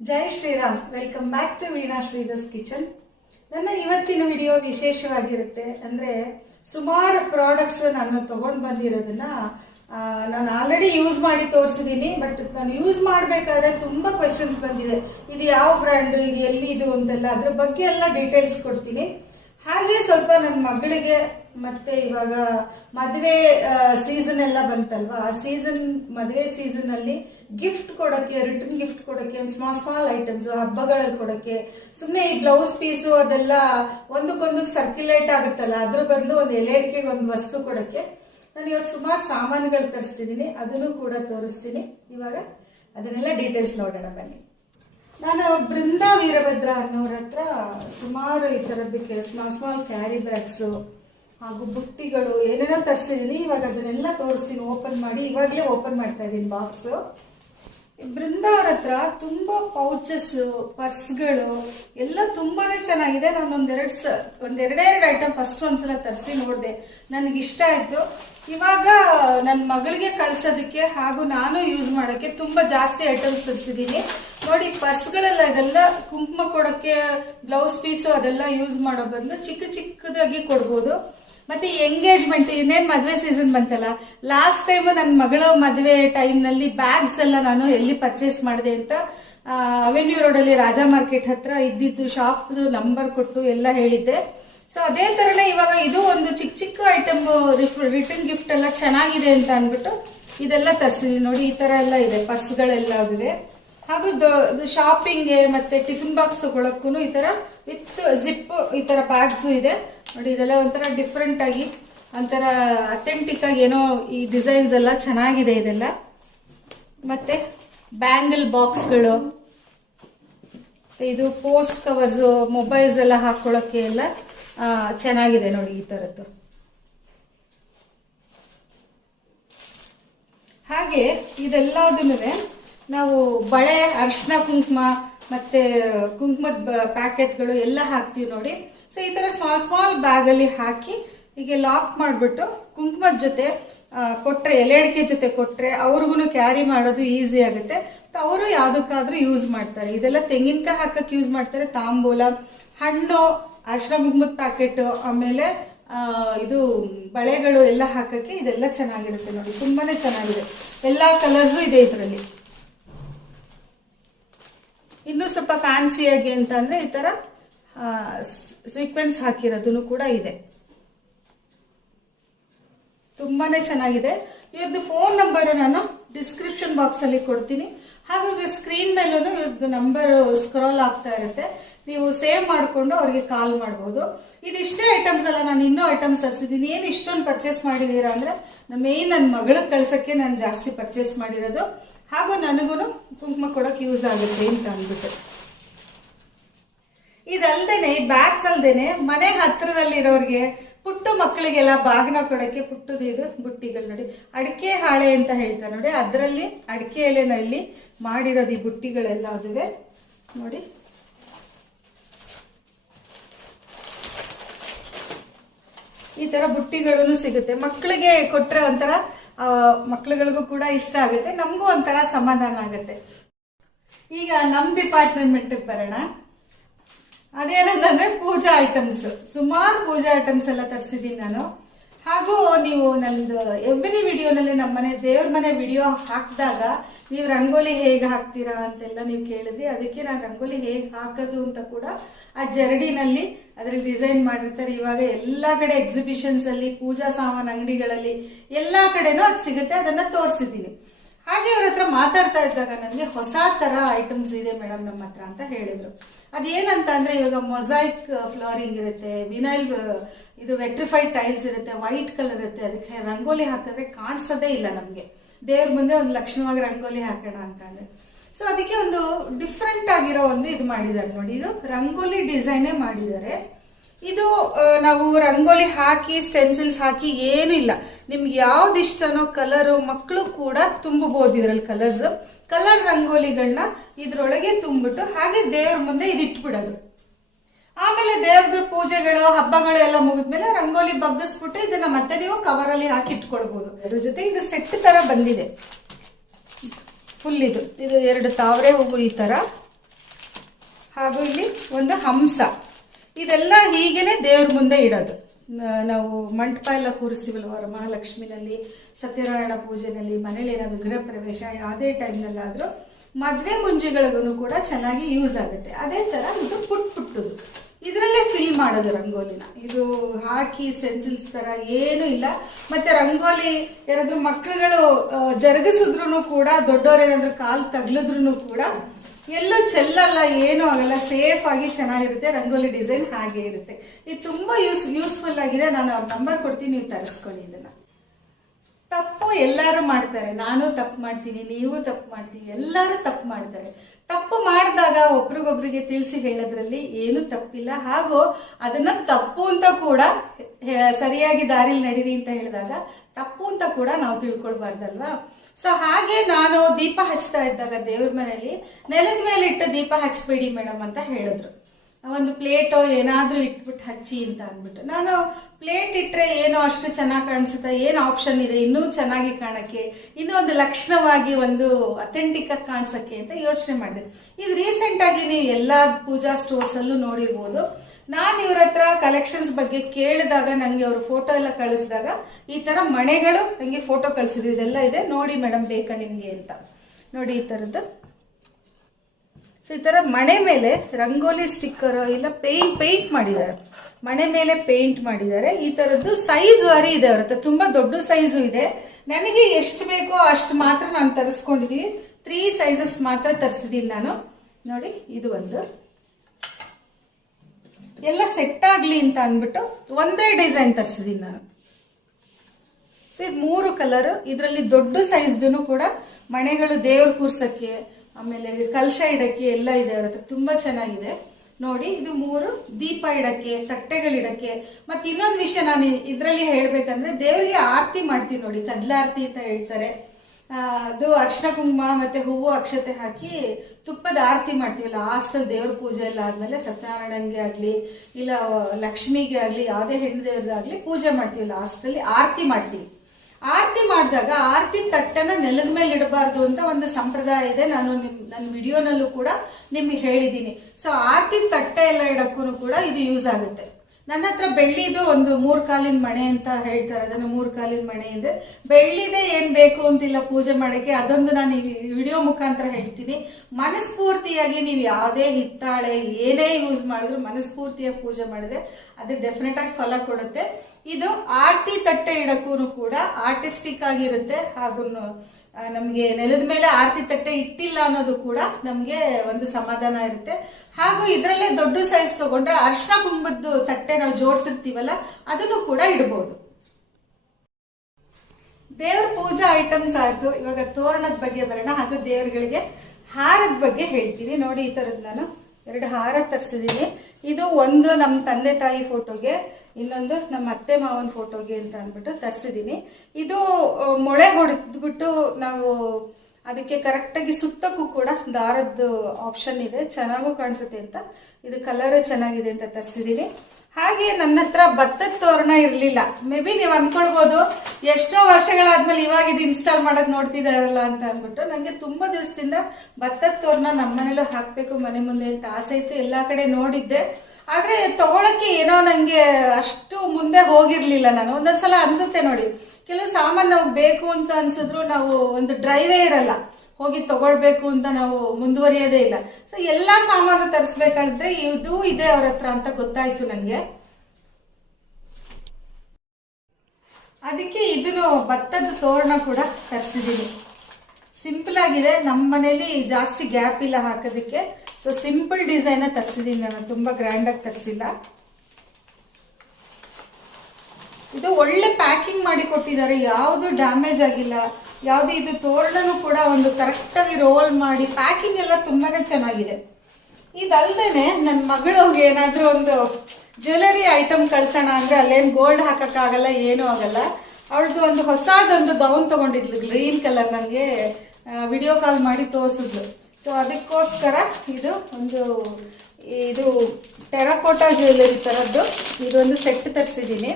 Jai Shriram. Welcome back to Veena Sridhar's kitchen. ನನ್ನ ಇವತ್ತಿನ video ವಿಶೇಷವಾಗಿರುತ್ತೆ. ಅಂದರೆ ಸುಮಾರು ಪ್ರಾಡಕ್ಟ್ಸ್ ನಾನು ತೊಗೊಂಡು ಬಂದಿರೋದನ್ನ ನಾನು ಆಲ್ರೆಡಿ ಯೂಸ್ ಮಾಡಿ ತೋರಿಸಿದ್ದೀನಿ. ಬಟ್ ನಾನು ಯೂಸ್ ಮಾಡಬೇಕಾದ್ರೆ ತುಂಬ ಕ್ವೆಶನ್ಸ್ ಬಂದಿದೆ, ಇದು ಯಾವ ಬ್ರ್ಯಾಂಡು, ಇದು ಎಲ್ಲಿದು ಅಂತೆಲ್ಲ. ಅದ್ರ ಬಗ್ಗೆ ಎಲ್ಲ ಡೀಟೇಲ್ಸ್ ಕೊಡ್ತೀನಿ. ಹಾಗೆ ಸ್ವಲ್ಪ ನನ್ನ ಮಗಳಿಗೆ ಮತ್ತೆ ಇವಾಗ ಮದುವೆ ಸೀಸನ್ ಎಲ್ಲ ಬಂತಲ್ವಾ, ಆ ಮದುವೆ ಸೀಸನ್ ಅಲ್ಲಿ ಗಿಫ್ಟ್ ಕೊಡೋಕ್ಕೆ, ರಿಟರ್ನ್ ಗಿಫ್ಟ್ ಕೊಡೋಕ್ಕೆ, ಒಂದು ಸ್ಮಾಲ್ ಐಟಮ್ಸ್ ಹಬ್ಬಗಳಲ್ಲಿ ಕೊಡೋಕ್ಕೆ, ಸುಮ್ಮನೆ ಈ ಬ್ಲೌಸ್ ಪೀಸು ಅದೆಲ್ಲ ಒಂದಕ್ಕೊಂದಕ್ಕೆ ಸರ್ಕ್ಯುಲೇಟ್ ಆಗುತ್ತಲ್ಲ, ಅದ್ರ ಬದಲು ಒಂದು ಎಲೆಡಿಕೆಗೆ ಒಂದು ವಸ್ತು ಕೊಡೋಕ್ಕೆ ನಾನು ಇವತ್ತು ಸುಮಾರು ಸಾಮಾನುಗಳು ತರಿಸ್ತಿದ್ದೀನಿ. ಅದನ್ನು ಕೂಡ ತೋರಿಸ್ತೀನಿ. ಇವಾಗ ಅದನ್ನೆಲ್ಲ ಡೀಟೇಲ್ಸ್ ನೋಡೋಣ ಬನ್ನಿ. ನಾನು ಬೃಂದಾ ವೀರಭದ್ರ ಅನ್ನೋರ ಹತ್ರ ಸುಮಾರು ಈ ಥರದ್ದಕ್ಕೆ ಸ್ಮಾಲ್ ಕ್ಯಾರಿ ಬ್ಯಾಗ್ಸು ಹಾಗೂ ಬುಟ್ಟಿಗಳು ಏನೇನೋ ತರಿಸಿದ್ದೀನಿ. ಇವಾಗ ಅದನ್ನೆಲ್ಲ ತೋರಿಸ್ತೀನಿ ಓಪನ್ ಮಾಡಿ. ಇವಾಗಲೇ ಓಪನ್ ಮಾಡ್ತಾ ಇದ್ದೀನಿ ಬಾಕ್ಸು. ಬೃಂದಾ ಅವ್ರ ಹತ್ರ ತುಂಬ ಪೌಚಸ್, ಪರ್ಸ್ಗಳು ಎಲ್ಲ ತುಂಬಾನೇ ಚೆನ್ನಾಗಿದೆ. ನಾನು ಒಂದೆರಡೆರಡು ಐಟಮ್ ಫಸ್ಟ್ ಒಂದ್ಸಲ ತರಿಸಿ ನೋಡಿದೆ, ನನಗಿಷ್ಟ ಆಯಿತು. ಇವಾಗ ನನ್ನ ಮಗಳಿಗೆ ಕಳ್ಸೋದಕ್ಕೆ ಹಾಗೂ ನಾನು ಯೂಸ್ ಮಾಡೋಕ್ಕೆ ತುಂಬ ಜಾಸ್ತಿ ಐಟಮ್ಸ್ ತರಿಸಿದ್ದೀನಿ. ನೋಡಿ, ಪರ್ಸ್ಗಳೆಲ್ಲ ಇದೆಲ್ಲ ಕುಂಕುಮ ಕೊಡೋಕ್ಕೆ, ಬ್ಲೌಸ್ ಪೀಸು ಅದೆಲ್ಲ ಯೂಸ್ ಮಾಡೋ ಬದಲು ಚಿಕ್ಕದಾಗಿ ಕೊಡ್ಬೋದು. ಮತ್ತೆ ಎಂಗೇಜ್ಮೆಂಟ್, ಇನ್ನೇನು ಮದುವೆ ಸೀಸನ್ ಬಂತಲ್ಲ, ಲಾಸ್ಟ್ ಟೈಮು ನನ್ನ ಮಗಳ ಮದುವೆ ಟೈಮ್ನಲ್ಲಿ ಬ್ಯಾಗ್ಸ್ ಎಲ್ಲ ನಾನು ಎಲ್ಲಿ ಪರ್ಚೇಸ್ ಮಾಡಿದೆ ಅಂತ ಅವೆನ್ಯೂ ರೋಡಲ್ಲಿ ರಾಜಾ ಮಾರ್ಕೆಟ್ ಹತ್ರ ಇದ್ದಿದ್ದು ಶಾಪ್ದು ನಂಬರ್ ಕೊಟ್ಟು ಎಲ್ಲ ಹೇಳಿದ್ದೆ. ಸೊ ಅದೇ ಥರನೇ ಇವಾಗ ಇದು ಒಂದು ಚಿಕ್ಕ ಐಟಮ್ ರಿಟರ್ನ್ ಗಿಫ್ಟ್ ಎಲ್ಲ ಚೆನ್ನಾಗಿದೆ ಅಂತ ಅಂದ್ಬಿಟ್ಟು ಇದೆಲ್ಲ ತರಿಸಿದೀನಿ. ನೋಡಿ, ಈ ಥರ ಎಲ್ಲ ಇದೆ, ಪರ್ಸ್ಗಳೆಲ್ಲ ಇವೆ. ಹಾಗೂ ಶಾಪಿಂಗ್ಗೆ ಮತ್ತೆ ಟಿಫಿನ್ ಬಾಕ್ಸ್ ತಗೊಳಕ್ಕೂ ಈ ಥರ ವಿತ್ ಜಿಪ್ ಈ ಥರ ಬ್ಯಾಗ್ಸು ಇದೆ. ನೋಡಿ, ಇದೆಲ್ಲ ಒಂಥರ ಡಿಫ್ರೆಂಟ್ ಆಗಿ, ಒಂಥರ ಅಥೆಂಟಿಕ್ ಆಗಿ ಏನೋ ಈ ಡಿಸೈನ್ಸ್ ಎಲ್ಲ ಚೆನ್ನಾಗಿದೆ ಇದೆಲ್ಲ. ಮತ್ತೆ ಬ್ಯಾಂಗಲ್ ಬಾಕ್ಸ್ಗಳು, ಇದು ಪೋಸ್ಟ್ ಕವರ್ಸು, ಮೊಬೈಲ್ಸ್ ಎಲ್ಲ ಹಾಕೊಳ್ಳೋಕ್ಕೆ ಎಲ್ಲ ಚೆನ್ನಾಗಿದೆ. ನೋಡಿ, ಈ ಥರದ್ದು. ಹಾಗೆ ಇದೆಲ್ಲದನ್ನು ನಾವು ಬಳೆ, ಅರಿಶಿನ ಕುಂಕುಮ ಮತ್ತೆ ಕುಂಕುಮದ ಪ್ಯಾಕೆಟ್ಗಳು ಎಲ್ಲ ಹಾಕ್ತೀವಿ ನೋಡಿ. ಸೊ ಈ ಥರ ಸ್ಮಾಲ್ ಬ್ಯಾಗಲ್ಲಿ ಹಾಕಿ ಹೀಗೆ ಲಾಕ್ ಮಾಡಿಬಿಟ್ಟು ಕುಂಕುಮದ ಜೊತೆ ಕೊಟ್ಟರೆ, ಎಲೆ ಅಡಿಕೆ ಜೊತೆ ಕೊಟ್ಟರೆ ಅವ್ರಿಗೂ ಕ್ಯಾರಿ ಮಾಡೋದು ಈಸಿ ಆಗುತ್ತೆ. ಅವರು ಯಾವುದಕ್ಕಾದ್ರೂ ಯೂಸ್ ಮಾಡ್ತಾರೆ. ಇದೆಲ್ಲ ತೆಂಗಿನಕಾಯಿ ಹಾಕಕ್ಕೆ ಯೂಸ್ ಮಾಡ್ತಾರೆ, ತಾಂಬೂಲ, ಹಣ್ಣು, ಅರಿಶಿನ ಕುಂಕುಮದ ಪ್ಯಾಕೆಟ್, ಆಮೇಲೆ ಇದು ಬಳೆಗಳು ಎಲ್ಲ ಹಾಕಕ್ಕೆ ಇದೆಲ್ಲ ಚೆನ್ನಾಗಿರುತ್ತೆ. ನೋಡಿ, ತುಂಬಾನೇ ಚೆನ್ನಾಗಿದೆ. ಎಲ್ಲ ಕಲರ್ಸು ಇದೆ ಇದರಲ್ಲಿ. ಇನ್ನೂ ಸ್ವಲ್ಪ ಫ್ಯಾನ್ಸಿಯಾಗಿ ಅಂತ ಅಂದ್ರೆ ಈ ತರ ಸೀಕ್ವೆನ್ಸ್ ಹಾಕಿರೋದನ್ನು ಕೂಡ ಇದೆ. ತುಂಬಾನೇ ಚೆನ್ನಾಗಿದೆ. ಇವ್ರದ್ದು ಫೋನ್ ನಂಬರು ನಾನು ಡಿಸ್ಕ್ರಿಪ್ಷನ್ ಬಾಕ್ಸ್ ಅಲ್ಲಿ ಕೊಡ್ತೀನಿ. ಹಾಗಾಗಿ ಸ್ಕ್ರೀನ್ ಮೇಲೂ ಇವ್ರದ್ದು ನಂಬರ್ ಸ್ಕ್ರಾಲ್ ಆಗ್ತಾ ಇರುತ್ತೆ, ನೀವು ಸೇವ್ ಮಾಡಿಕೊಂಡು ಅವ್ರಿಗೆ ಕಾಲ್ ಮಾಡ್ಬೋದು. ಇದಿಷ್ಟೇ ಐಟಮ್ಸ್ ಅಲ್ಲ, ನಾನು ಇನ್ನೂ ಐಟಮ್ಸ್ ತರಿಸಿದ್ದೀನಿ. ಏನು ಇಷ್ಟೊಂದು ಪರ್ಚೇಸ್ ಮಾಡಿದೀರಾ ಅಂದ್ರೆ ಮೇನ್ ನನ್ನ ಮಗಳಿಗೆ ಕಳ್ಸಕ್ಕೆ ನಾನು ಜಾಸ್ತಿ ಪರ್ಚೇಸ್ ಮಾಡಿರೋದು, ಹಾಗೂ ನನಗೂ ಕುಂಕುಮ ಕೊಡೋಕೆ ಯೂಸ್ ಆಗುತ್ತೆ ಅಂತ ಅಂದ್ಬಿಟ್ಟು. ಇದಲ್ದೇನೆ, ಬ್ಯಾಗ್ಸ್ ಅಲ್ದೇನೆ ಮನೆ ಹತ್ರದಲ್ಲಿರೋರಿಗೆ, ಪುಟ್ಟು ಮಕ್ಕಳಿಗೆಲ್ಲ ಬಾಗಿನ ಕೊಡೋಕ್ಕೆ ಪುಟ್ಟದು ಇದು ಬುಟ್ಟಿಗಳು. ನೋಡಿ, ಅಡಿಕೆ ಹಾಳೆ ಅಂತ ಹೇಳ್ತಾರೆ ನೋಡಿ, ಅದರಲ್ಲಿ ಅಡಿಕೆ ಎಲೆನಲ್ಲಿ ಮಾಡಿರೋದು ಈ ಬುಟ್ಟಿಗಳೆಲ್ಲ ಅದುವೆ. ನೋಡಿ, ಈ ತರ ಬುಟ್ಟಿಗಳನ್ನು ಸಿಗುತ್ತೆ. ಮಕ್ಕಳಿಗೆ ಕೊಟ್ರೆ ಒಂಥರ ಮಕ್ಕಳುಗಳಿಗೂ ಕೂಡ ಇಷ್ಟ ಆಗುತ್ತೆ, ನಮಗೂ ಒಂಥರ ಸಮಾಧಾನ ಆಗುತ್ತೆ. ಈಗ ನಮ್ಮ ಡಿಪಾರ್ಟ್ಮೆಂಟ್ಗೆ ಬರೋಣ. ಅದೇನಂತಂದ್ರೆ ಪೂಜಾ ಐಟಮ್ಸ್, ಸುಮಾರು ಪೂಜಾ ಐಟಮ್ಸ್ ಎಲ್ಲ ತರಿಸಿದ್ದೀನಿ ನಾನು. ಹಾಗೂ ನೀವು ನಂದು ಎವ್ರಿ ವಿಡಿಯೋನಲ್ಲಿ ನಮ್ಮನೆ ದೇವ್ರ ಮನೆ ವಿಡಿಯೋ ಹಾಕಿದಾಗ ನೀವು ರಂಗೋಲಿ ಹೇಗೆ ಹಾಕ್ತೀರಾ ಅಂತೆಲ್ಲ ನೀವು ಕೇಳಿದ್ರಿ. ಅದಕ್ಕೆ ನಾನು ರಂಗೋಲಿ ಹೇಗೆ ಹಾಕೋದು ಅಂತ ಕೂಡ ಆ ಜರಡಿನಲ್ಲಿ ಅದರಲ್ಲಿ ಡಿಸೈನ್ ಮಾಡಿರ್ತಾರೆ. ಇವಾಗ ಎಲ್ಲ ಕಡೆ ಎಕ್ಸಿಬಿಷನ್ಸ್ ಅಲ್ಲಿ, ಪೂಜಾ ಸಾಮಾನು ಅಂಗಡಿಗಳಲ್ಲಿ ಎಲ್ಲ ಕಡೆನೂ ಅದು ಸಿಗುತ್ತೆ, ಅದನ್ನ ತೋರಿಸಿದ್ದೀನಿ. ಹಾಗೆ ಅವ್ರ ಹತ್ರ ಮಾತಾಡ್ತಾ ಇದ್ದಾಗ ನನಗೆ ಹೊಸ ತರ ಐಟಮ್ಸ್ ಇದೆ ಮೇಡಮ್ ನಮ್ಮ ಹತ್ರ ಅಂತ ಹೇಳಿದ್ರು. ಅದೇನಂತ ಅಂದ್ರೆ, ಇವಾಗ ಮೊಸೈಕ್ ಫ್ಲೋರಿಂಗ್ ಇರುತ್ತೆ, ವಿನೈಲ್ ಇದು ವೆಟ್ರಿಫೈಡ್ ಟೈಲ್ಸ್ ಇರುತ್ತೆ, ವೈಟ್ ಕಲರ್ ಇರುತ್ತೆ. ಅದಕ್ಕೆ ರಂಗೋಲಿ ಹಾಕಿದ್ರೆ ಕಾಣಿಸೋದೇ ಇಲ್ಲ ನಮ್ಗೆ. ದೇವ್ರ ಮುಂದೆ ಒಂದು ಲಕ್ಷಣವಾಗಿ ರಂಗೋಲಿ ಹಾಕೋಣ ಅಂತಂದ್ರೆ, ಸೊ ಅದಕ್ಕೆ ಒಂದು ಡಿಫ್ರೆಂಟ್ ಆಗಿರೋ ಒಂದು ಇದು ಮಾಡಿದ್ದಾರೆ ನೋಡಿ. ಇದು ರಂಗೋಲಿ ಡಿಸೈನೇ ಮಾಡಿದ್ದಾರೆ. ಇದು ನಾವು ರಂಗೋಲಿ ಹಾಕಿ, ಸ್ಟೆನ್ಸಿಲ್ಸ್ ಹಾಕಿ ಏನು ಇಲ್ಲ, ನಿಮ್ಗೆ ಯಾವ್ದು ಇಷ್ಟನೋ ಕಲರು, ಮಕ್ಕಳು ಕೂಡ ತುಂಬಬಹುದು ಇದ್ರಲ್ಲಿ ಕಲರ್ ರಂಗೋಲಿಗಳನ್ನ ಇದ್ರೊಳಗೆ ತುಂಬಿಟ್ಟು ಹಾಗೆ ದೇವ್ರ ಮುಂದೆ ಇದು ಇಟ್ಬಿಡೋದು. ಆಮೇಲೆ ದೇವ್ರದ್ದು ಪೂಜೆಗಳು, ಹಬ್ಬಗಳು ಎಲ್ಲ ಮುಗಿದ್ಮೇಲೆ ರಂಗೋಲಿ ಬಗ್ಗಿಸ್ಬಿಟ್ಟು ಇದನ್ನ ಮತ್ತೆ ನೀವು ಕವರಲ್ಲಿ ಹಾಕಿ ಇಟ್ಕೊಳ್ಬಹುದು. ಅದ್ರ ಜೊತೆ ಇದು ಸೆಟ್ ತರ ಬಂದಿದೆ, ಫುಲ್ ಇದು 2 ತಾವರೆ ಹೂವು ಈ ತರ ಹಾಗೂ ಇಲ್ಲಿ ಒಂದು ಹಂಸ. ಇದೆಲ್ಲ ಹೀಗೇನೆ ದೇವ್ರ ಮುಂದೆ ಇಡೋದು. ನಾವು ಮಂಟಪ ಎಲ್ಲ ಕೂರಿಸ್ತೀವಲ್ವ ವರಮಹಾಲಕ್ಷ್ಮಿನಲ್ಲಿ, ಸತ್ಯನಾರಾಯಣ ಪೂಜೆನಲ್ಲಿ, ಮನೇಲಿ ಏನಾದರೂ ಗೃಹ ಪ್ರವೇಶ ಯಾವುದೇ ಟೈಮ್ನಲ್ಲಾದರೂ ಮದುವೆ ಮುಂಜಿಗಳಿಗೂ ಕೂಡ ಚೆನ್ನಾಗಿ ಯೂಸ್ ಆಗುತ್ತೆ. ಅದೇ ಥರ ಇದು ಪುಟ್ಟದು ಇದರಲ್ಲೇ ಫಿಲ್ ಮಾಡೋದು ರಂಗೋಲಿನ. ಇದು ಹಾಕಿ ಸ್ಟೆನ್ಸಿಲ್ಸ್ ಥರ ಏನೂ ಇಲ್ಲ. ಮತ್ತು ರಂಗೋಲಿ ಯಾರಾದರೂ ಮಕ್ಕಳುಗಳು ಜರುಗಿಸಿದ್ರು ಕೂಡ, ದೊಡ್ಡವ್ರು ಏನಾದರೂ ಕಾಲು ತಗ್ಲಿದ್ರು ಕೂಡ ಎಲ್ಲೂ ಚೆಲ್ಲಲ್ಲ, ಏನೂ ಆಗಲ್ಲ, ಸೇಫ್ ಆಗಿ ಚೆನ್ನಾಗಿರುತ್ತೆ. ರಂಗೋಲಿ ಡಿಸೈನ್ ಹಾಗೆ ಇರುತ್ತೆ. ಇದು ತುಂಬ ಯೂಸ್ಫುಲ್ ಆಗಿದೆ. ನಾನು ಅವ್ರ ನಂಬರ್ ಕೊಡ್ತೀನಿ, ನೀವು ತರಿಸ್ಕೊಳ್ಳಿ ಇದನ್ನು. ತಪ್ಪು ಎಲ್ಲರೂ ಮಾಡ್ತಾರೆ. ನಾನು ತಪ್ಪು ಮಾಡ್ತೀನಿ, ನೀವು ತಪ್ಪು ಮಾಡ್ತೀವಿ, ಎಲ್ಲರೂ ತಪ್ಪು ಮಾಡ್ತಾರೆ. ತಪ್ಪು ಮಾಡಿದಾಗ ಒಬ್ರಿಗೊಬ್ರಿಗೆ ತಿಳಿಸಿ ಹೇಳೋದ್ರಲ್ಲಿ ಏನು ತಪ್ಪಿಲ್ಲ. ಹಾಗೂ ಅದನ್ನ ತಪ್ಪು ಅಂತ ಕೂಡ ಸರಿಯಾಗಿ ದಾರಿಲಿ ನಡೀರಿ ಅಂತ ಹೇಳಿದಾಗ ತಪ್ಪು ಅಂತ ಕೂಡ ನಾವು ತಿಳ್ಕೊಳ್ಬಾರ್ದಲ್ವಾ. ಸೊ ಹಾಗೆ ನಾನು ದೀಪ ಹಚ್ತಾ ಇದ್ದಾಗ ದೇವ್ರ ಮನೆಯಲ್ಲಿ ನೆಲದ ಮೇಲೆ ಇಟ್ಟು ದೀಪ ಹಚ್ಚಬೇಡಿ ಮೇಡಮ್ ಅಂತ ಹೇಳಿದ್ರು. ಒಂದು ಪ್ಲೇಟೋ ಏನಾದರೂ ಇಟ್ಬಿಟ್ಟು ಹಚ್ಚಿ ಅಂತ ಅಂದ್ಬಿಟ್ಟು, ನಾನು ಪ್ಲೇಟ್ ಇಟ್ಟರೆ ಏನೋ ಅಷ್ಟು ಚೆನ್ನಾಗಿ ಕಾಣಿಸುತ್ತೆ, ಏನು ಆಪ್ಷನ್ ಇದೆ ಇನ್ನೂ ಚೆನ್ನಾಗಿ ಕಾಣೋಕ್ಕೆ, ಇನ್ನೂ ಒಂದು ಲಕ್ಷಣವಾಗಿ ಒಂದು ಅಥೆಂಟಿಕ್ ಆಗಿ ಕಾಣಿಸೋಕ್ಕೆ ಅಂತ ಯೋಚನೆ ಮಾಡಿದೆ. ಇದು ರೀಸೆಂಟಾಗಿ ನೀವು ಎಲ್ಲ ಪೂಜಾ ಸ್ಟೋರ್ಸಲ್ಲೂ ನೋಡಿರ್ಬೋದು. ನಾನು ಇವ್ರ ಹತ್ರ ಕಲೆಕ್ಷನ್ಸ್ ಬಗ್ಗೆ ಕೇಳಿದಾಗ ನನಗೆ ಅವರು ಫೋಟೋ ಎಲ್ಲ ಕಳಿಸಿದಾಗ ಈ ಥರ ಮಣೆಗಳು ನನಗೆ ಫೋಟೋ ಕಳಿಸಿದ್ರು. ಇದೆಲ್ಲ ಇದೆ ನೋಡಿ ಮೇಡಮ್ ಬೇಕಾ ನಿಮಗೆ ಅಂತ. ನೋಡಿ ಈ ಥರದ್ದು. ಸೊ ಈ ಥರ ಮಣೆ ಮೇಲೆ ರಂಗೋಲಿ ಸ್ಟಿಕ್ಕರ್ ಇಲ್ಲ ಪೇಂಟ್ ಮಾಡಿದ್ದಾರೆ. ಮಣೆ ಮೇಲೆ ಪೇಂಟ್ ಮಾಡಿದ್ದಾರೆ. ಈ ಥರದ್ದು ಸೈಜ್ ವಾರಿ ಇದೆ ಅವ್ರ ಹತ್ರ, ತುಂಬ ದೊಡ್ಡ ಸೈಜು ಇದೆ. ನನಗೆ ಎಷ್ಟು ಬೇಕೋ ಅಷ್ಟು ಮಾತ್ರ ನಾನು ತರಿಸ್ಕೊಂಡಿದ್ದೀನಿ. 3 ಸೈಜಸ್ ಮಾತ್ರ ತರಿಸಿದ್ದೀನಿ ನಾನು. ನೋಡಿ ಇದು ಒಂದು ಎಲ್ಲ ಸೆಟ್ ಆಗಲಿ ಅಂತ ಅಂದ್ಬಿಟ್ಟು ಒಂದೇ ಡಿಸೈನ್ ತರಿಸಿದ್ದೀನಿ ನಾನು. ಸೊ ಇದು 3 ಕಲರ್. ಇದರಲ್ಲಿ ದೊಡ್ಡ ಸೈಜ್ದು ಕೂಡ ಮಣೆಗಳು ದೇವ್ರ ಕೂರ್ಸಕ್ಕೆ, ಆಮೇಲೆ ಕಲಶ ಇಡಕ್ಕೆ ಎಲ್ಲ ಇದೆ ಅವ್ರ ಹತ್ರ, ತುಂಬ ಚೆನ್ನಾಗಿದೆ. ನೋಡಿ ಇದು 3 ದೀಪ ಇಡಕ್ಕೆ, ತಟ್ಟೆಗಳಿಡಕ್ಕೆ. ಮತ್ತು ಇನ್ನೊಂದು ವಿಷಯ ನಾನು ಇದರಲ್ಲಿ ಹೇಳಬೇಕಂದ್ರೆ, ದೇವರಿಗೆ ಆರತಿ ಮಾಡ್ತೀವಿ ನೋಡಿ, ಕದ್ಲಾರತಿ ಅಂತ ಹೇಳ್ತಾರೆ. ಅದು ಅರ್ಶಿನ ಕುಂಕುಮ ಮತ್ತು ಹೂವು ಅಕ್ಷತೆ ಹಾಕಿ ತುಪ್ಪದ ಆರತಿ ಮಾಡ್ತೀವಿ ಲಾಸ್ಟಲ್ಲಿ ದೇವ್ರ ಪೂಜೆ ಎಲ್ಲ ಆದಮೇಲೆ. ಸತ್ಯನಾರಾಯಣಂಗೆ ಆಗಲಿ ಇಲ್ಲ ಲಕ್ಷ್ಮಿಗೆ ಆಗಲಿ ಯಾವುದೇ ಹೆಣ್ಣು ದೇವ್ರದ್ದಾಗಲಿ ಪೂಜೆ ಮಾಡ್ತೀವಿ, ಲಾಸ್ಟಲ್ಲಿ ಆರತಿ ಮಾಡ್ತೀವಿ. ಆರತಿ ಮಾಡಿದಾಗ ಆರತಿ ತಟ್ಟೆನ ನೆಲದ ಮೇಲೆ ಇಡಬಾರ್ದು ಅಂತ ಒಂದು ಸಂಪ್ರದಾಯ ಇದೆ. ನಾನು ನನ್ನ ವಿಡಿಯೋನಲ್ಲೂ ಕೂಡ ನಿಮ್ಗೆ ಹೇಳಿದ್ದೀನಿ. ಸೊ ಆರತಿ ತಟ್ಟೆ ಎಲ್ಲ ಇಡಕ್ಕೂ ಕೂಡ ಇದು ಯೂಸ್ ಆಗುತ್ತೆ. ನನ್ನ ಹತ್ರ ಬೆಳ್ಳಿದು ಒಂದು 3 ಕಾಲಿನ ಮಣೆ ಅಂತ ಹೇಳ್ತಾರೆ, ಅದನ್ನು 3 ಕಾಲಿನ ಮಣೆ ಇದೆ. ಬೆಳ್ಳಿದೆ ಏನು ಬೇಕು ಅಂತಿಲ್ಲ ಪೂಜೆ ಮಾಡೋಕ್ಕೆ, ಅದೊಂದು ನಾನು ಈ ವಿಡಿಯೋ ಮುಖಾಂತರ ಹೇಳ್ತೀನಿ. ಮನಸ್ಫೂರ್ತಿಯಾಗಿ ನೀವು ಯಾವುದೇ ಹಿತ್ತಾಳೆ ಏನೇ ಯೂಸ್ ಮಾಡಿದ್ರು ಮನಸ್ಫೂರ್ತಿಯಾಗಿ ಪೂಜೆ ಮಾಡಿದ್ರೆ ಅದು ಡೆಫಿನೆಟ್ ಆಗಿ ಫಲ ಕೊಡುತ್ತೆ. ಇದು ಆರತಿ ತಟ್ಟೆ ಇಡಕ್ಕೂ ಕೂಡ ಆರ್ಟಿಸ್ಟಿಕ್ ಆಗಿರುತ್ತೆ. ಹಾಗೂ ನಮಗೆ ನೆಲದ ಮೇಲೆ ಆರತಿ ತಟ್ಟೆ ಇಟ್ಟಿಲ್ಲ ಅನ್ನೋದು ಕೂಡ ನಮಗೆ ಒಂದು ಸಮಾಧಾನ ಇರುತ್ತೆ. ಹಾಗೂ ಇದರಲ್ಲೇ ದೊಡ್ಡ ಸೈಜ್ ತಗೊಂಡ್ರೆ ಅರ್ಶಿನ ಕುಂಕುಮದ್ದು ತಟ್ಟೆ ನಾವು ಜೋಡಿಸಿರ್ತೀವಲ್ಲ ಅದನ್ನು ಕೂಡ ಇಡಬಹುದು. ದೇವ್ರ ಪೂಜಾ ಐಟಮ್ಸ್ ಆಯ್ತು. ಇವಾಗ ತೋರಣದ ಬಗ್ಗೆ ಬರೋಣ. ಹಾಗೂ ದೇವರುಗಳಿಗೆ ಹಾರದ ಬಗ್ಗೆ ಹೇಳ್ತೀನಿ. ನೋಡಿ ಈ ಥರದ್ದು ನಾನು 2 ಹಾರ ತರಿಸಿದ್ದೀನಿ. ಇದು ಒಂದು ನಮ್ಮ ತಂದೆ ತಾಯಿ ಫೋಟೋಗೆ, ಇನ್ನೊಂದು ನಮ್ಮ ಅತ್ತೆ ಮಾವನ ಫೋಟೋಗೆ ಅಂತ ಅಂದ್ಬಿಟ್ಟು ತರಿಸಿದ್ದೀನಿ. ಇದು ಮೊಳೆ ಹೊಡೆದ್ಬಿಟ್ಟು ನಾವು ಅದಕ್ಕೆ ಕರೆಕ್ಟಾಗಿ ಸುತ್ತಕ್ಕೂ ಕೂಡ ದಾರದ್ದು ಆಪ್ಷನ್ ಇದೆ, ಚೆನ್ನಾಗೂ ಕಾಣಿಸುತ್ತೆ ಅಂತ. ಇದು ಕಲರ್ ಚೆನ್ನಾಗಿದೆ ಅಂತ ತರಿಸಿದ್ದೀನಿ. ಹಾಗೆ ನನ್ನ ಹತ್ರ ಭತ್ತದ ತೋರಣ ಇರಲಿಲ್ಲ. ಮೇ ಬಿ ನೀವು ಅಂದ್ಕೊಳ್ಬೋದು ಎಷ್ಟೋ ವರ್ಷಗಳಾದ್ಮೇಲೆ ಇವಾಗ ಇದು ಇನ್ಸ್ಟಾಲ್ ಮಾಡೋದು ನೋಡ್ತಿದಾರಲ್ಲ ಅಂತ ಅಂದ್ಬಿಟ್ಟು. ನನಗೆ ತುಂಬ ದಿವಸದಿಂದ ಭತ್ತದ ತೋರಣ ನಮ್ಮ ಮನೇಲೂ ಹಾಕಬೇಕು ಮನೆ ಮುಂದೆ ಅಂತ ಆಸೆ ಇತ್ತು. ಎಲ್ಲ ಕಡೆ ನೋಡಿದ್ದೆ, ಆದರೆ ತಗೊಳಕ್ಕೆ ಏನೋ ನನಗೆ ಅಷ್ಟು ಮುಂದೆ ಹೋಗಿರ್ಲಿಲ್ಲ ನಾನು. ಒಂದೊಂದ್ಸಲ ಅನ್ಸುತ್ತೆ ನೋಡಿ, ಕೆಲವು ಸಾಮಾನು ನಾವು ಬೇಕು ಅಂತ ಅನ್ಸಿದ್ರು ನಾವು ಒಂದು ಡ್ರೈವೇ ಇರಲ್ಲ, ಹೋಗಿ ತಗೊಳ್ಬೇಕು ಅಂತ ನಾವು ಮುಂದುವರಿಯೋದೇ ಇಲ್ಲ. ಸೊ ಎಲ್ಲ ಸಾಮಾನು ತರಿಸ್ಬೇಕಾದ್ರೆ ಇದು ಇದೆ ಅವ್ರ ಹತ್ರ ಅಂತ ಗೊತ್ತಾಯ್ತು ನನಗೆ. ಅದಕ್ಕೆ ಇದನ್ನು ಭತ್ತದ ತೋರಣ ಕೂಡ ತರಿಸಿದ್ದೀನಿ. ಸಿಂಪಲ್ ಆಗಿದೆ, ನಮ್ಮ ಮನೇಲಿ ಜಾಸ್ತಿ ಗ್ಯಾಪ್ ಇಲ್ಲ ಹಾಕೋದಕ್ಕೆ. ಸೊ ಸಿಂಪಲ್ ಡಿಸೈನ್ ತರಿಸಿದ್ದೀನಿ ನಾನು, ತುಂಬ ಗ್ರ್ಯಾಂಡಾಗಿ ತರಿಸಿಲ್ಲ. ಇದು ಒಳ್ಳೆ ಪ್ಯಾಕಿಂಗ್ ಮಾಡಿ ಕೊಟ್ಟಿದ್ದಾರೆ, ಯಾವುದು ಡ್ಯಾಮೇಜ್ ಆಗಿಲ್ಲ. ಯಾವುದು ಇದು ತೋರಣನೂ ಕೂಡ ಒಂದು ಕರೆಕ್ಟಾಗಿ ರೋಲ್ ಮಾಡಿ ಪ್ಯಾಕಿಂಗ್ ಎಲ್ಲ ತುಂಬಾನೇ ಚೆನ್ನಾಗಿದೆ. ಇದಲ್ದೇನೆ ನನ್ನ ಮಗಳಿಗೆ ಏನಾದರೂ ಒಂದು ಜ್ಯುವೆಲರಿ ಐಟಮ್ ಕಳ್ಸೋಣ ಅಂದರೆ ಅಲ್ಲೇನು ಗೋಲ್ಡ್ ಹಾಕೋಕ್ಕಾಗಲ್ಲ, ಏನೂ ಆಗಲ್ಲ. ಅವಳದು ಒಂದು ಹೊಸದೊಂದು ಗೌನ್ ತೊಗೊಂಡಿದ್ಲು ಗ್ರೀನ್ ಕಲರ್, ನನಗೆ ವಿಡಿಯೋ ಕಾಲ್ ಮಾಡಿ ತೋರಿಸಿದ್ಲು. ಸೊ ಅದಕ್ಕೋಸ್ಕರ ಇದು ಟೆರಾಕೋಟಾ ಜ್ಯುವೆಲರಿ ಥರದ್ದು ಇದೊಂದು ಸೆಟ್ ತರಿಸಿದ್ದೀನಿ.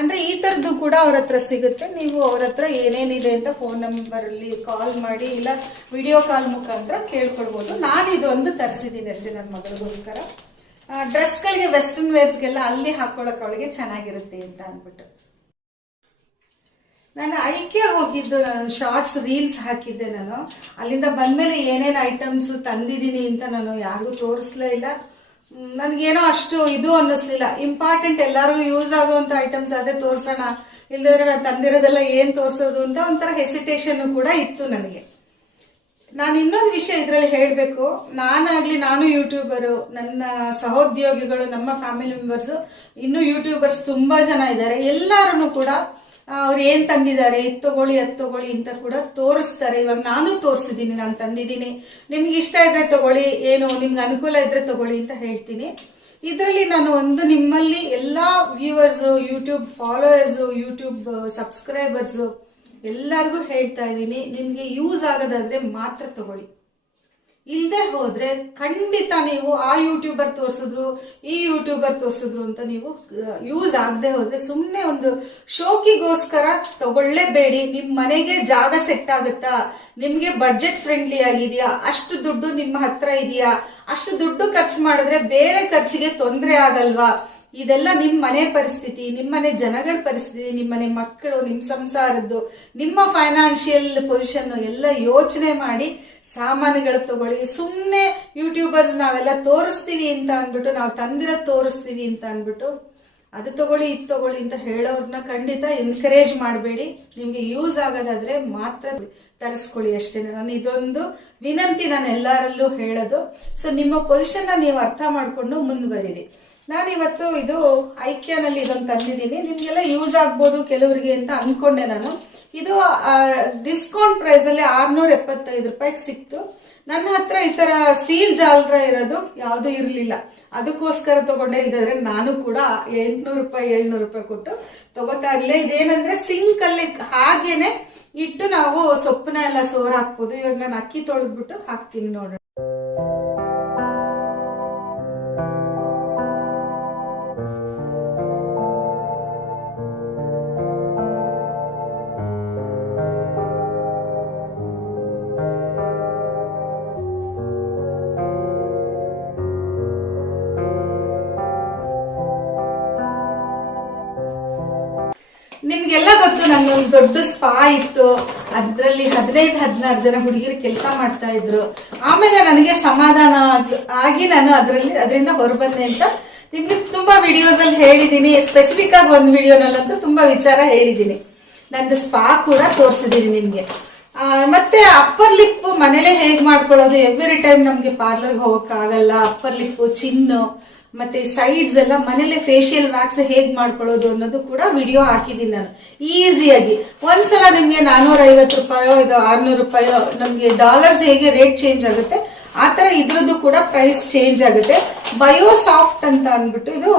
ಅಂದರೆ ಈ ಥರದ್ದು ಕೂಡ ಅವ್ರ ಹತ್ರ ಸಿಗುತ್ತೆ. ನೀವು ಅವ್ರ ಹತ್ರ ಏನೇನಿದೆ ಅಂತ ಫೋನ್ ನಂಬರಲ್ಲಿ ಕಾಲ್ ಮಾಡಿ ಇಲ್ಲ ವಿಡಿಯೋ ಕಾಲ್ ಮುಖಾಂತರ ಕೇಳ್ಕೊಳ್ಬೋದು. ನಾನು ಇದೊಂದು ತರಿಸಿದ್ದೀನಿ ಅಷ್ಟೇ ನನ್ನ ಮಗಳಿಗೋಸ್ಕರ. ಡ್ರೆಸ್ಗಳಿಗೆ ವೆಸ್ಟರ್ನ್ ವೇರ್ಸ್ಗೆಲ್ಲ ಅಲ್ಲಿ ಹಾಕೊಳ್ಳೋಕೆ ಅವಳಿಗೆ ಚೆನ್ನಾಗಿರುತ್ತೆ ಅಂತ ಅಂದ್ಬಿಟ್ಟು. ನಾನು ಐಕೆ ಹೋಗಿದ್ದು, ಶಾರ್ಟ್ಸ್ ರೀಲ್ಸ್ ಹಾಕಿದ್ದೆ. ನಾನು ಅಲ್ಲಿಂದ ಬಂದಮೇಲೆ ಏನೇನು ಐಟಮ್ಸ್ ತಂದಿದ್ದೀನಿ ಅಂತ ನಾನು ಯಾರಿಗೂ ತೋರಿಸ್ಲೇ ಇಲ್ಲ. ನನಗೇನೋ ಅಷ್ಟು ಇದು ಅನ್ನಿಸ್ಲಿಲ್ಲ. ಇಂಪಾರ್ಟೆಂಟ್ ಎಲ್ಲರೂ ಯೂಸ್ ಆಗುವಂಥ ಐಟಮ್ಸ್ ಅದೇ ತೋರಿಸೋಣ, ಇಲ್ಲದ್ರೆ ನಾನು ತಂದಿರೋದೆಲ್ಲ ಏನು ತೋರಿಸೋದು ಅಂತ ಒಂಥರ ಹೆಸಿಟೇಷನ್ ಕೂಡ ಇತ್ತು ನನಗೆ. ನಾನು ಇನ್ನೊಂದು ವಿಷಯ ಇದರಲ್ಲಿ ಹೇಳಬೇಕು. ನಾನು ಯೂಟ್ಯೂಬರು, ನನ್ನ ಸಹೋದ್ಯೋಗಿಗಳು, ನಮ್ಮ ಫ್ಯಾಮಿಲಿ ಮೆಂಬರ್ಸು, ಇನ್ನೂ ಯೂಟ್ಯೂಬರ್ಸ್ ತುಂಬ ಜನ ಇದ್ದಾರೆ. ಎಲ್ಲರೂ ಕೂಡ ಅವ್ರು ಏನು ತಂದಿದ್ದಾರೆ, ಇದು ತಗೊಳ್ಳಿ ಅದು ತಗೊಳ್ಳಿ ಅಂತ ಕೂಡ ತೋರಿಸ್ತಾರೆ. ಇವಾಗ ನಾನು ತೋರಿಸಿದ್ದೀನಿ, ನಾನು ತಂದಿದ್ದೀನಿ, ನಿಮ್ಗೆ ಇಷ್ಟ ಇದ್ರೆ ತಗೊಳ್ಳಿ, ಏನು ನಿಮ್ಗೆ ಅನುಕೂಲ ಇದ್ರೆ ತಗೊಳ್ಳಿ ಅಂತ ಹೇಳ್ತೀನಿ. ಇದರಲ್ಲಿ ನಾನು ಒಂದು ನಿಮ್ಮಲ್ಲಿ ಎಲ್ಲ viewers, YouTube followers, YouTube subscribers ಎಲ್ಲರಿಗೂ ಹೇಳ್ತಾ ಇದ್ದೀನಿ, ನಿಮಗೆ ಯೂಸ್ ಆಗೋದಾದ್ರೆ ಮಾತ್ರ ತಗೊಳ್ಳಿ. ಇಲ್ಲದೆ ಹೋದ್ರೆ ಖಂಡಿತ ನೀವು ಆ ಯೂಟ್ಯೂಬರ್ ತೋರಿಸಿದ್ರು ಈ ಯೂಟ್ಯೂಬರ್ ತೋರಿಸಿದ್ರು ಅಂತ ನೀವು ಯೂಸ್ ಆಗದೆ ಹೋದ್ರೆ ಸುಮ್ಮನೆ ಒಂದು ಶೋಕಿಗೋಸ್ಕರ ತಗೊಳ್ಳೇಬೇಡಿ. ನಿಮ್ಮ ಮನೆಗೆ ಜಾಗ ಸೆಟ್ ಆಗುತ್ತಾ, ನಿಮ್ಗೆ ಬಡ್ಜೆಟ್ ಫ್ರೆಂಡ್ಲಿ ಆಗಿದೆಯಾ, ಅಷ್ಟು ದುಡ್ಡು ನಿಮ್ಮ ಹತ್ರ ಇದೆಯಾ, ಅಷ್ಟು ದುಡ್ಡು ಖರ್ಚು ಮಾಡಿದ್ರೆ ಬೇರೆ ಖರ್ಚಿಗೆ ತೊಂದರೆ ಆಗಲ್ವಾ, ಇದೆಲ್ಲ ನಿಮ್ಮ ಮನೆ ಪರಿಸ್ಥಿತಿ, ನಿಮ್ಮನೆ ಜನಗಳ ಪರಿಸ್ಥಿತಿ, ನಿಮ್ಮನೆ ಮಕ್ಕಳು, ನಿಮ್ಮ ಸಂಸಾರದ್ದು, ನಿಮ್ಮ ಫೈನಾನ್ಷಿಯಲ್ ಪೊಸಿಷನ್ ಎಲ್ಲ ಯೋಚನೆ ಮಾಡಿ ಸಾಮಾನುಗಳು ತಗೊಳ್ಳಿ. ಸುಮ್ಮನೆ ಯೂಟ್ಯೂಬರ್ಸ್ ನಾವೆಲ್ಲ ತೋರಿಸ್ತೀವಿ ಅಂತ ಅಂದ್ಬಿಟ್ಟು, ನಾವು ತಂದಿರೋದು ತೋರಿಸ್ತೀವಿ ಅಂತ ಅಂದ್ಬಿಟ್ಟು ಅದು ತಗೊಳ್ಳಿ ಇದು ತಗೊಳ್ಳಿ ಅಂತ ಹೇಳೋರ್ನ ಖಂಡಿತ ಎನ್ಕರೇಜ್ ಮಾಡಬೇಡಿ. ನಿಮಗೆ ಯೂಸ್ ಆಗೋದಾದ್ರೆ ಮಾತ್ರ ತರಿಸ್ಕೊಳ್ಳಿ ಅಷ್ಟೇ. ನಾನು ಇದೊಂದು ವಿನಂತಿ ನಾನು ಎಲ್ಲರಲ್ಲೂ ಹೇಳೋದು. ಸೊ ನಿಮ್ಮ ಪೊಸಿಷನ್ನ ನೀವು ಅರ್ಥ ಮಾಡಿಕೊಂಡು ಮುಂದುವರಿರಿ. ನಾನಿವತ್ತು ಇದು ಐಕ್ಯಾನಲ್ಲಿ ಇದೊಂದು ತಂದಿದ್ದೀನಿ, ನಿಮಗೆಲ್ಲ ಯೂಸ್ ಆಗ್ಬೋದು ಕೆಲವರಿಗೆ ಅಂತ ಅನ್ಕೊಂಡೆ ನಾನು. ಇದು ಡಿಸ್ಕೌಂಟ್ ಪ್ರೈಸಲ್ಲಿ 675 ರೂಪಾಯಿಗೆ ಸಿಕ್ತು. ನನ್ನ ಹತ್ರ ಈ ಥರ ಸ್ಟೀಲ್ ಜಾಲರ ಇರೋದು ಯಾವುದೂ ಇರಲಿಲ್ಲ, ಅದಕ್ಕೋಸ್ಕರ ತಗೊಂಡೆ. ಇದಾದ್ರೆ ನಾನು ಕೂಡ 800 ರೂಪಾಯಿ 700 ರೂಪಾಯಿ ಕೊಟ್ಟು ತಗೋತಾ ಇರಲಿಲ್ಲ. ಇದೇನಂದ್ರೆ ಸಿಂಕಲ್ಲಿ ಹಾಗೇನೆ ಇಟ್ಟು ನಾವು ಸೊಪ್ಪನ್ನ ಎಲ್ಲ ಸೋರ್ ಹಾಕ್ಬೋದು. ಇವಾಗ ನಾನು ಅಕ್ಕಿ ತೊಳೆದ್ಬಿಟ್ಟು ಹಾಕ್ತೀನಿ ನೋಡೋಣ. ನಿಮ್ಗೆಲ್ಲ ಗೊತ್ತು, ನಮ್ದೊಂದು ದೊಡ್ಡ ಸ್ಪಾ ಇತ್ತು, ಅದ್ರಲ್ಲಿ 15-16 ಜನ ಹುಡುಗಿರು ಕೆಲಸ ಮಾಡ್ತಾ ಇದ್ರು. ಆಮೇಲೆ ನನಗೆ ಸಮಾಧಾನ ಆಗಿ ನಾನು ಅದರಿಂದ ಹೊರಬಂದೆ ಅಂತ ನಿಮ್ಗೆ ತುಂಬಾ ವಿಡಿಯೋಸ್ ಅಲ್ಲಿ ಹೇಳಿದೀನಿ. ಸ್ಪೆಸಿಫಿಕ್ ಆಗಿ ಒಂದು ವಿಡಿಯೋನಲ್ಲಂತೂ ತುಂಬಾ ವಿಚಾರ ಹೇಳಿದೀನಿ. ನಂದು ಸ್ಪಾ ಕೂಡ ತೋರಿಸಿದೀನಿ ನಿಮ್ಗೆ. ಮತ್ತೆ ಅಪ್ಪರ್ ಲಿಪ್ ಮನೇಲೆ ಹೇಗ್ ಮಾಡ್ಕೊಳ್ಳೋದು, ಎವ್ರಿ ಟೈಮ್ ನಮ್ಗೆ ಪಾರ್ಲರ್ಗೆ ಹೋಗಕ್ ಆಗಲ್ಲ. ಅಪ್ಪರ್ ಲಿಪ್, ಚಿನ್ನು ಮತ್ತೆ ಸೈಡ್ಸ್ ಎಲ್ಲ ಮನೇಲೆ ಫೇಶಿಯಲ್ ವ್ಯಾಕ್ಸ್ ಹೇಗ್ ಮಾಡ್ಕೊಳ್ಳೋದು ಅನ್ನೋದು ಕೂಡ ವಿಡಿಯೋ ಹಾಕಿದೀನಿ ನಾನು ಈಸಿಯಾಗಿ. ಒಂದ್ಸಲ ನಿಮ್ಗೆ 450 ರೂಪಾಯೋ ಇದು 600 ರೂಪಾಯೋ, ನಮ್ಗೆ ಡಾಲರ್ಸ್ ಹೇಗೆ ರೇಟ್ ಚೇಂಜ್ ಆಗುತ್ತೆ ಆ ತರ ಇದ್ರದ್ದು ಕೂಡ ಪ್ರೈಸ್ ಚೇಂಜ್ ಆಗುತ್ತೆ. ಬಯೋ ಸಾಫ್ಟ್ ಅಂತ ಅಂದ್ಬಿಟ್ಟು ಇದು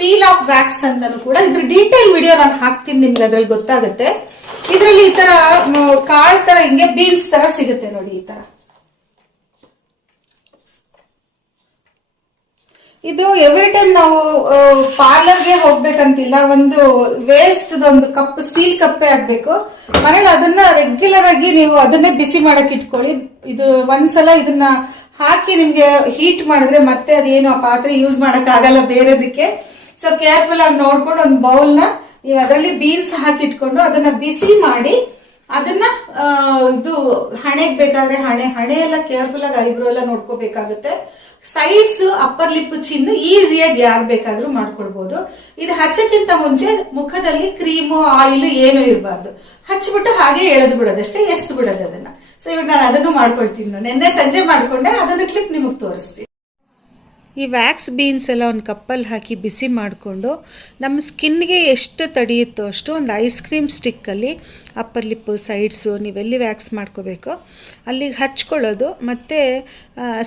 ಪೀಲ್ ಆಫ್ ವ್ಯಾಕ್ಸ್ ಅಂತಾನು ಕೂಡ ಇದ್ರ ಡೀಟೇಲ್ ವಿಡಿಯೋ ನಾನು ಹಾಕ್ತೀನಿ, ನಿಮ್ಗೆ ಅದ್ರಲ್ಲಿ ಗೊತ್ತಾಗುತ್ತೆ. ಇದ್ರಲ್ಲಿ ಈ ತರ ಕಾಳ್ ತರ ಹಿಂಗೆ ಬೀನ್ಸ್ ತರ ಸಿಗುತ್ತೆ ನೋಡಿ. ಈ ತರ ಇದು ಎವ್ರಿ ಟೈಮ್ ನಾವು ಪಾರ್ಲರ್ಗೆ ಹೋಗ್ಬೇಕಂತಿಲ್ಲ. ಒಂದು ವೇಸ್ಟ್ ಒಂದು ಕಪ್, ಸ್ಟೀಲ್ ಕಪ್ಪೇ ಆಗ್ಬೇಕು ಮನೇಲಿ. ಅದನ್ನ ರೆಗ್ಯುಲರ್ ಆಗಿ ನೀವು ಅದನ್ನೇ ಬಿಸಿ ಮಾಡಕ್ ಇಟ್ಕೊಳ್ಳಿ. ಇದು ಒಂದ್ಸಲ ಇದನ್ನ ಹಾಕಿ ನಿಮ್ಗೆ ಹೀಟ್ ಮಾಡಿದ್ರೆ ಮತ್ತೆ ಅದೇನು ಆ ಪಾತ್ರೆ ಯೂಸ್ ಮಾಡಕ್ ಆಗಲ್ಲ ಬೇರೆದಕ್ಕೆ. ಸೊ ಕೇರ್ಫುಲ್ ಆಗಿ ನೋಡ್ಕೊಂಡು ಒಂದು ಬೌಲ್ನ ನೀವು ಅದರಲ್ಲಿ ಬೀನ್ಸ್ ಹಾಕಿ ಇಟ್ಕೊಂಡು ಅದನ್ನ ಬಿಸಿ ಮಾಡಿ ಅದನ್ನ ಇದು ಹಣೆಗೆ ಬೇಕಾದ್ರೆ ಹಣೆ ಎಲ್ಲ ಕೇರ್ಫುಲ್ ಆಗಿ ಐಬ್ರೋ ಎಲ್ಲ ನೋಡ್ಕೋಬೇಕಾಗುತ್ತೆ. ಸೈಡ್ಸ್, ಅಪ್ಪರ್ ಲಿಪ್, ಚಿನ್ನು ಈಸಿಯಾಗಿ ಯಾರು ಬೇಕಾದ್ರೂ ಮಾಡ್ಕೊಳ್ಬಹುದು. ಇದು ಹಚ್ಚಕ್ಕಿಂತ ಮುಂಚೆ ಮುಖದಲ್ಲಿ ಕ್ರೀಮು ಆಯಿಲ್ ಏನು ಇರಬಾರ್ದು. ಹಚ್ಬಿಟ್ಟು ಹಾಗೆ ಎಳೆದು ಬಿಡೋದಷ್ಟೇ, ಎಸ್ತು ಬಿಡೋದು ಅದನ್ನ. ಸೊ ಇವಾಗ ನಾನು ಅದನ್ನು ಮಾಡ್ಕೊಳ್ತೀನಿ. ನಿನ್ನೆ ಸಂಜೆ ಮಾಡ್ಕೊಂಡೆ, ಅದನ್ನ ಕ್ಲಿಪ್ ನಿಮಗೆ ತೋರಿಸ್ತೀನಿ. ಈ ವ್ಯಾಕ್ಸ್ ಬೀನ್ಸ್ ಎಲ್ಲ ಒಂದು ಕಪ್ಪಲ್ಲಿ ಹಾಕಿ ಬಿಸಿ ಮಾಡಿಕೊಂಡು ನಮ್ಮ ಸ್ಕಿನ್ಗೆ ಎಷ್ಟು ತಡೆಯುತ್ತೋ ಅಷ್ಟು ಒಂದು ಐಸ್ ಕ್ರೀಮ್ ಸ್ಟಿಕ್ಕಲ್ಲಿ ಅಪ್ಪರ್ ಲಿಪ್ಪು, ಸೈಡ್ಸು ನೀವೆಲ್ಲಿ ವ್ಯಾಕ್ಸ್ ಮಾಡ್ಕೋಬೇಕೋ ಅಲ್ಲಿಗೆ ಹಚ್ಕೊಳ್ಳೋದು. ಮತ್ತು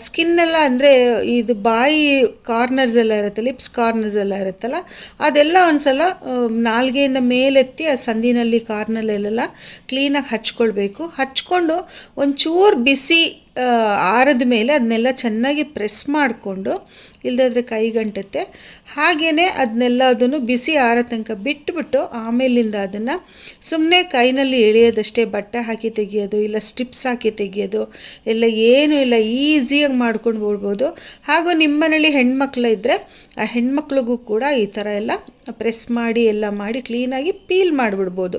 ಸ್ಕಿನ್ನೆಲ್ಲ ಅಂದರೆ ಇದು ಬಾಯಿ ಕಾರ್ನರ್ಸ್ ಎಲ್ಲ ಇರುತ್ತೆ, ಲಿಪ್ಸ್ ಕಾರ್ನರ್ಸ್ ಎಲ್ಲ ಇರುತ್ತಲ್ಲ, ಅದೆಲ್ಲ ಒಂದು ಸಲ ನಾಲ್ಗೆಯಿಂದ ಮೇಲೆತ್ತಿ ಆ ಸಂದಿನಲ್ಲಿ ಕಾರ್ನಲ್ಲೆಲ್ಲ ಕ್ಲೀನಾಗಿ ಹಚ್ಕೊಳ್ಬೇಕು. ಹಚ್ಕೊಂಡು ಒಂಚೂರು ಬಿಸಿ ಆರದ ಮೇಲೆ ಅದನ್ನೆಲ್ಲ ಚೆನ್ನಾಗಿ ಪ್ರೆಸ್ ಮಾಡಿಕೊಂಡು ಇಲ್ಲದಾದ್ರೆ ಕೈಗಂಟುತ್ತೆ. ಹಾಗೆಯೇ ಅದನ್ನೆಲ್ಲದನ್ನು ಬಿಸಿ ಆರೋ ತನಕ ಬಿಟ್ಬಿಟ್ಟು ಆಮೇಲಿಂದ ಅದನ್ನು ಸುಮ್ಮನೆ ಕೈನಲ್ಲಿ ಎಳೆಯೋದಷ್ಟೇ, ಬಟ್ಟೆ ಹಾಕಿ ತೆಗಿಯೋದು ಇಲ್ಲ ಸ್ಟಿಪ್ಸ್ ಹಾಕಿ ತೆಗಿಯೋದು ಎಲ್ಲ ಏನೂ ಇಲ್ಲ, ಈಸಿಯಾಗಿ ಮಾಡ್ಕೊಂಡು ಬಿಡ್ಬೋದು. ಹಾಗೂ ನಿಮ್ಮ ಮನೇಲಿ ಹೆಣ್ಮಕ್ಳು ಇದ್ದರೆ ಆ ಹೆಣ್ಮಕ್ಳಿಗೂ ಕೂಡ ಈ ಥರ ಎಲ್ಲ ಪ್ರೆಸ್ ಮಾಡಿ ಎಲ್ಲ ಮಾಡಿ ಕ್ಲೀನಾಗಿ ಪೀಲ್ ಮಾಡಿಬಿಡ್ಬೋದು.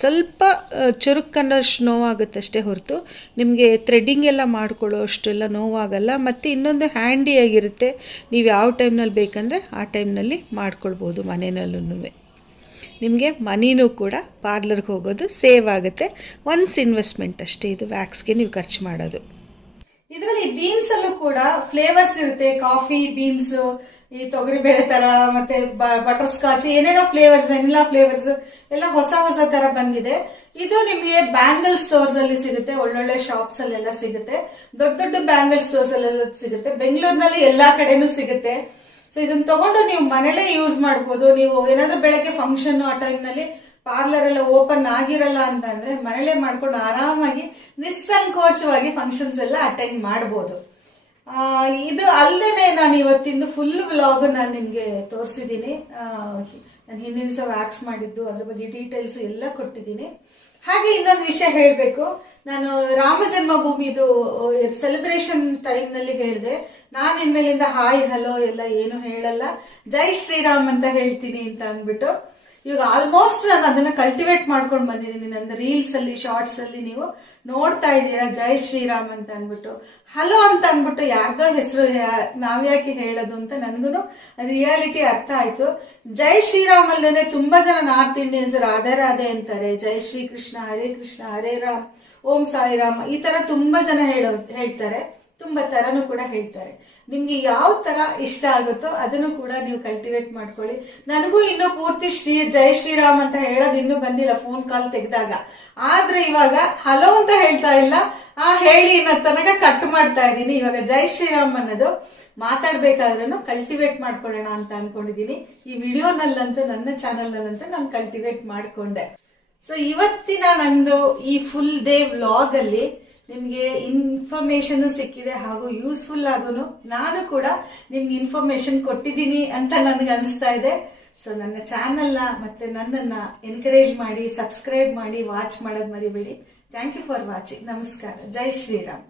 ಸ್ವಲ್ಪ ಚುರುಕನ್ನಷ್ಟು ನೋವಾಗುತ್ತಷ್ಟೇ ಹೊರತು ನಿಮಗೆ ಥ್ರೆಡ್ಡಿಂಗ್ ಎಲ್ಲ ಮಾಡ್ಕೊಳ್ಳೋ ಅಷ್ಟೆಲ್ಲ ನೋವಾಗಲ್ಲ. ಮತ್ತು ಇನ್ನೊಂದು ಹ್ಯಾಂಡಿಯಾಗಿರುತ್ತೆ, ನೀವು ಯಾವ ಟೈಮ್ನಲ್ಲಿ ಬೇಕಂದರೆ ಆ ಟೈಮ್ನಲ್ಲಿ ಮಾಡ್ಕೊಳ್ಬೋದು. ಮನೆಯಲ್ಲೂ ನಿಮಗೆ ಮನಿನೂ ಕೂಡ ಪಾರ್ಲರ್ಗೆ ಹೋಗೋದು ಸೇವ್ ಆಗುತ್ತೆ. ಒನ್ಸ್ ಇನ್ವೆಸ್ಟ್ಮೆಂಟ್ ಅಷ್ಟೇ ಇದು ವ್ಯಾಕ್ಸ್ಗೆ ನೀವು ಖರ್ಚು ಮಾಡೋದು. ಇದರಲ್ಲಿ ಬೀನ್ಸ್ ಅಲ್ಲೂ ಕೂಡ ಫ್ಲೇವರ್ಸ್ ಇರುತ್ತೆ, ಕಾಫಿ ಬೀನ್ಸ್, ಈ ತೊಗರಿಬೇಳೆ ತರ, ಮತ್ತೆ ಬಟರ್ ಸ್ಕಾಚ್, ಏನೇನೋ ಫ್ಲೇವರ್ಸ್, ವೆನಿಲಾ ಫ್ಲೇವರ್ಸ್ ಎಲ್ಲ ಹೊಸ ಹೊಸ ತರ ಬಂದಿದೆ. ಇದು ನಿಮಗೆ ಬ್ಯಾಂಗಲ್ ಸ್ಟೋರ್ಸ್ ಅಲ್ಲಿ ಸಿಗುತ್ತೆ, ಒಳ್ಳೊಳ್ಳೆ ಶಾಪ್ಸ್ ಅಲ್ಲೆಲ್ಲ ಸಿಗುತ್ತೆ, ದೊಡ್ಡ ದೊಡ್ಡ ಬ್ಯಾಂಗಲ್ ಸ್ಟೋರ್ಸ್ ಅಲ್ಲೆಲ್ಲ ಸಿಗುತ್ತೆ, ಬೆಂಗಳೂರಿನಲ್ಲಿ ಎಲ್ಲಾ ಕಡೆನೂ ಸಿಗುತ್ತೆ. ಸೊ ಇದನ್ನ ತಗೊಂಡು ನೀವು ಮನೇಲೇ ಯೂಸ್ ಮಾಡ್ಬೋದು. ನೀವು ಏನಾದ್ರೂ ಬೆಳಗ್ಗೆ ಫಂಕ್ಷನ್ ಆ ಟೈಮ್ನಲ್ಲಿ ಪಾರ್ಲರ್ ಎಲ್ಲ ಓಪನ್ ಆಗಿರಲ್ಲ ಅಂತ ಅಂದ್ರೆ ಮನೇಲೇ ಮಾಡ್ಕೊಂಡು ಆರಾಮಾಗಿ ನಿಸ್ಸಂಕೋಚವಾಗಿ ಫಂಕ್ಷನ್ಸ್ ಎಲ್ಲ ಅಟೆಂಡ್ ಮಾಡ್ಬೋದು. ಇದು ಅಲ್ಲದೆ ನಾನು ಇವತ್ತಿಂದು ಫುಲ್ ವ್ಲಾಗ್ ನಾನು ನಿಮಗೆ ತೋರಿಸಿದ್ದೀನಿ. ನಾನು ಹಿಂದಿನ ಸಹ ವ್ಯಾಕ್ಸ್ ಮಾಡಿದ್ದು ಅದ್ರ ಬಗ್ಗೆ ಡೀಟೇಲ್ಸ್ ಎಲ್ಲ ಕೊಟ್ಟಿದ್ದೀನಿ. ಹಾಗೆ ಇನ್ನೊಂದು ವಿಷಯ ಹೇಳಬೇಕು, ನಾನು ರಾಮ ಜನ್ಮಭೂಮಿದು ಸೆಲೆಬ್ರೇಷನ್ ಟೈಮ್ನಲ್ಲಿ ಹೇಳಿದೆ, ನಾನು ಇನ್ಮೇಲಿಂದ ಹಾಯ್ ಹಲೋ ಎಲ್ಲ ಏನು ಹೇಳಲ್ಲ, ಜೈ ಶ್ರೀರಾಮ್ ಅಂತ ಹೇಳ್ತೀನಿ ಅಂತ ಅಂದ್ಬಿಟ್ಟು ಇವಾಗ ಆಲ್ಮೋಸ್ಟ್ ನಾನು ಅದನ್ನ ಕಲ್ಟಿವೇಟ್ ಮಾಡ್ಕೊಂಡು ಬಂದಿದ್ದೀನಿ. ನನ್ನ ರೀಲ್ಸ್ ಅಲ್ಲಿ ಶಾರ್ಟ್ಸ್ ಅಲ್ಲಿ ನೀವು ನೋಡ್ತಾ ಇದ್ದೀರಾ ಜೈ ಶ್ರೀರಾಮ್ ಅಂತ ಅಂದ್ಬಿಟ್ಟು. ಹಲೋ ಅಂತ ಅಂದ್ಬಿಟ್ಟು ಯಾರ್ದೋ ಹೆಸರು ನಾವ್ಯಾಕೆ ಹೇಳೋದು ಅಂತ ನನಗೂ ರಿಯಾಲಿಟಿ ಅರ್ಥ ಆಯ್ತು. ಜೈ ಶ್ರೀರಾಮ್ ಅಲ್ಲದೆ ತುಂಬಾ ಜನ ನಾರ್ತ್ ಇಂಡಿಯನ್ಸ್ ರಾಧೆ ರಾಧೆ ಅಂತಾರೆ, ಜೈ ಶ್ರೀ ಕೃಷ್ಣ, ಹರೇ ಕೃಷ್ಣ, ಹರೇ ರಾಮ್, ಓಂ ಸಾಯಿ ರಾಮ್, ಈ ತರ ತುಂಬಾ ಜನ ಹೇಳ್ತಾರೆ, ತುಂಬಾ ತರನು ಕೂಡ ಹೇಳ್ತಾರೆ. ನಿಮ್ಗೆ ಯಾವ ತರ ಇಷ್ಟ ಆಗುತ್ತೋ ಅದನ್ನು ಕೂಡ ನೀವು ಕಲ್ಟಿವೇಟ್ ಮಾಡ್ಕೊಳ್ಳಿ. ನನಗೂ ಇನ್ನೂ ಪೂರ್ತಿ ಜೈ ಶ್ರೀರಾಮ್ ಅಂತ ಹೇಳೋದು ಇನ್ನೂ ಬಂದಿಲ್ಲ ಫೋನ್ ಕಾಲ್ ತೆಗೆದಾಗ. ಆದ್ರೆ ಇವಾಗ ಹಲೋ ಅಂತ ಹೇಳ್ತಾ ಇಲ್ಲ, ಹೇಳಿ ಅನ್ನೋ ತನಕ ಕಟ್ ಮಾಡ್ತಾ ಇದ್ದೀನಿ. ಇವಾಗ ಜೈ ಶ್ರೀರಾಮ್ ಅನ್ನೋದು ಮಾತಾಡ್ಬೇಕಾದ್ರೂ ಕಲ್ಟಿವೇಟ್ ಮಾಡ್ಕೊಳ್ಳೋಣ ಅಂತ ಅನ್ಕೊಂಡಿದೀನಿ. ಈ ವಿಡಿಯೋನಲ್ಲಂತೂ ನನ್ನ ಚಾನಲ್ನಲ್ಲಂತೂ ನಾನು ಕಲ್ಟಿವೇಟ್ ಮಾಡ್ಕೊಂಡೆ. ಸೊ ಇವತ್ತಿನ ನಂದು ಈ ಫುಲ್ ಡೇ ವ್ಲಾಗ್ ಅಲ್ಲಿ ನಿಮ್ಗೆ ಇನ್ಫಾರ್ಮೇಶನ್ ಸಿಕ್ಕಿದೆ, ಹಾಗೂ ಯೂಸ್ಫುಲ್ ಆಗೂ ನಾನು ಕೂಡ ನಿಮ್ಗೆ ಇನ್ಫಾರ್ಮೇಶನ್ ಕೊಟ್ಟಿದ್ದೀನಿ ಅಂತ ನನ್ಗೆ ಅನಿಸ್ತಾ ಇದೆ. ಸೊ ನನ್ನ ಚಾನಲ್ನ ಮತ್ತೆ ನನ್ನನ್ನ ಎನ್ಕರೇಜ್ ಮಾಡಿ, ಸಬ್ಸ್ಕ್ರೈಬ್ ಮಾಡಿ, ವಾಚ್ ಮಾಡೋದು ಮರಿಬೇಡಿ. Thank you for watching. ನಮಸ್ಕಾರ. ಜೈ ಶ್ರೀರಾಮ್.